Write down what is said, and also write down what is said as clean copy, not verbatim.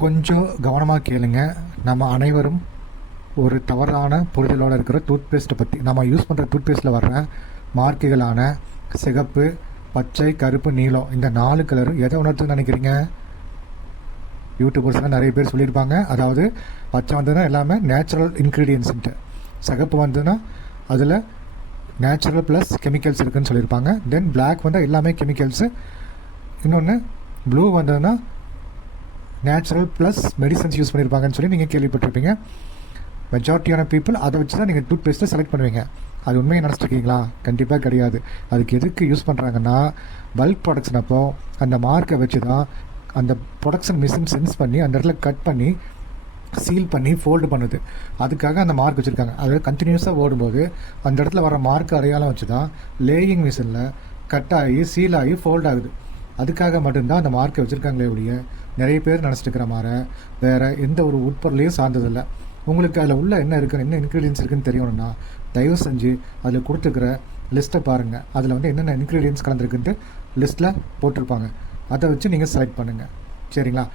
கொஞ்சம் கவனமாக கேளுங்க. நம்ம அனைவரும் ஒரு தவறான புரிதலோடு இருக்கிற டூத்பேஸ்ட்டை பற்றி. நம்ம யூஸ் பண்ணுற டூத்பேஸ்ட்டில் வர்ற மார்க்குகளான சிகப்பு, பச்சை, கருப்பு, நீலம், இந்த 4 கலர் எதை உணர்த்துன்னு நினைக்கிறீங்க? யூடியூபர்ஸ்லாம் நிறைய பேர் சொல்லியிருப்பாங்க. அதாவது பச்சை வந்ததுன்னா எல்லாமே நேச்சுரல் இன்க்ரீடியன்ஸுன்ட்டு, சிகப்பு வந்ததுன்னா அதில் நேச்சுரல் ப்ளஸ் கெமிக்கல்ஸ் இருக்குதுன்னு சொல்லியிருப்பாங்க. தென் பிளாக் வந்தால் எல்லாமே கெமிக்கல்ஸு. இன்னொன்று ப்ளூ வந்ததுன்னா நேச்சுரல் ப்ளஸ் மெடிசன்ஸ் யூஸ் பண்ணியிருப்பாங்கன்னு சொல்லி நீங்கள் கேள்விப்பட்டிருப்பீங்க. மெஜாரிட்டியான பீப்புள் அதை வச்சு தான் நீங்கள் டூத்பேஸ்ட்டை செலக்ட் பண்ணுவீங்க. அது உண்மையை நினச்சிருக்கீங்களா? கண்டிப்பாக கிடையாது. அதுக்கு எதுக்கு யூஸ் பண்ணுறாங்கன்னா, பல்க் ப்ரொடக்ஷன் அப்போ அந்த மார்க்கை வச்சு தான் அந்த ப்ரொடக்ஷன் மிஷின் சென்ஸ் பண்ணி அந்த இடத்துல கட் பண்ணி சீல் பண்ணி ஃபோல்டு பண்ணுது. அதுக்காக அந்த மார்க் வச்சுருக்காங்க. அது கண்டினியூஸாக ஓடும்போது அந்த இடத்துல வர மார்க் அடையாளம் வச்சு தான் லேயிங் மிஷினில் கட் ஆகி சீல் ஆகி ஃபோல்ட் ஆகுது. அதுக்காக மட்டும்தான் அந்த மார்க்கை வச்சுருக்காங்களே ஒழிய நிறைய பேர் நினச்சிட்டுக்கிற மாதிரி வேறு எந்த ஒரு உட்பொருளையும் சார்ந்ததில்லை. உங்களுக்கு அதில் உள்ள என்ன இருக்குன்னு, என்ன இன்க்ரீடியன்ஸ் இருக்குதுன்னு தெரியணும்னா தயவு செஞ்சு அதில் கொடுத்துருக்கிற லிஸ்ட்டை பாருங்கள். அதில் வந்து என்னென்ன இன்க்ரீடியன்ஸ் கலந்துருக்குன்ட்டு லிஸ்ட்டில் போட்டிருப்பாங்க. அதை வச்சு நீங்கள் செலக்ட் பண்ணுங்கள். சரிங்களா?